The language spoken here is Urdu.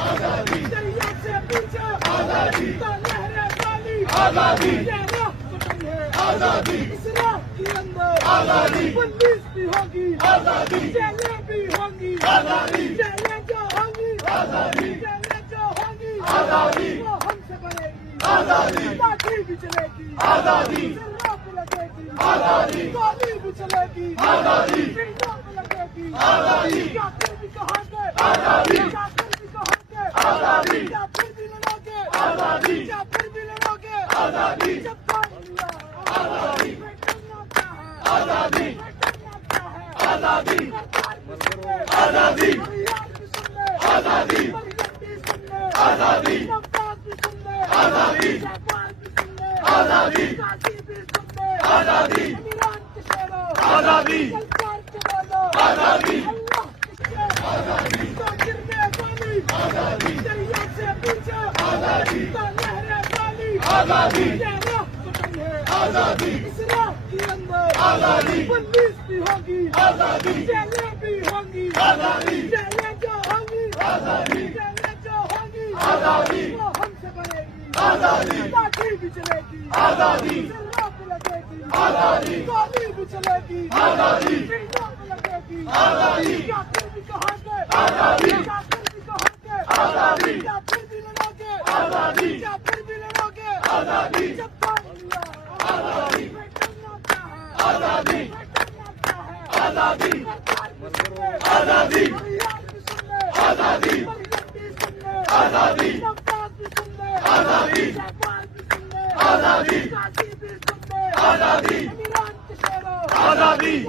آزادی دریا سے پیچھے آزادی تو لہریں والی آزادی یہ راہ کٹی ہے آزادی اس راہ کے اندر آزادی پولیس بھی ہوگی آزادی جیلیں بھی ہوں گی آزادی جیلیں جو ہوں گی آزادی جیلیں جو ہوں گی آزادی وہ ہم سے بنے گی آزادی لاٹھی بھی چلے گی آزادی سروں پہ لگے گی آزادی گولی بھی چلے گی آزادی سروں پہ لگے گی آزادی کافر بھی کہاں گے آزادی کافر بھی کہاں گے آزادی کافر بھی لڑو گے آزادی کافر بھی لڑو گے آزادی جب کام لیا آزادی کرنا کیا ہے آزادی کرنا کیا ہے آزادی سرکار بھی سن لے آزادی ریاض بھی سن لے آزادی مریم بھی سن لے آزادی نواز بھی سن لے آزادی شہباز بھی سن لے آزادی قاضی بھی سن لے آزادی عمران کے شیرو آزادی سرکار کے بولو آزادی اللہ کے شیر تو گرنے والی آزادی دریا سے پیچھے آزادی تو لہریں والی آزادی یہ راہ کٹی ہے آزادی اس راہ کے اندر آزادی پولیس بھی ہوگی آزادی جیلیں بھی ہوں گی آزادی جیلیں جو ہوں گی آزادی جیلیں جو ہوں گی آزادی وہ ہم سے بنے گی آزادی لاٹھی بھی چلے گی آزادی سروں پہ لگے گی آزادی گولی بھی چلے گی آزادی سروں پہ لگے گی آزادی کافر بھی کہاں گے آزادی کافر بھی کہاں گے آزادی کافر بھی لڑو گے آزادی کافر بھی لڑو گے آزادی جب کام لیا آزادی کرنا کیا ہے آزادی کرنا کیا ہے آزادی سرکار بھی سن لے آزادی ریاض بھی سن لے آزادی مریم بھی سن لے آزادی نواز بھی سن لے آزادی شہباز بھی سن لے آزادی قاضی بھی سن لے آزادی عمران کے شیرو آزادی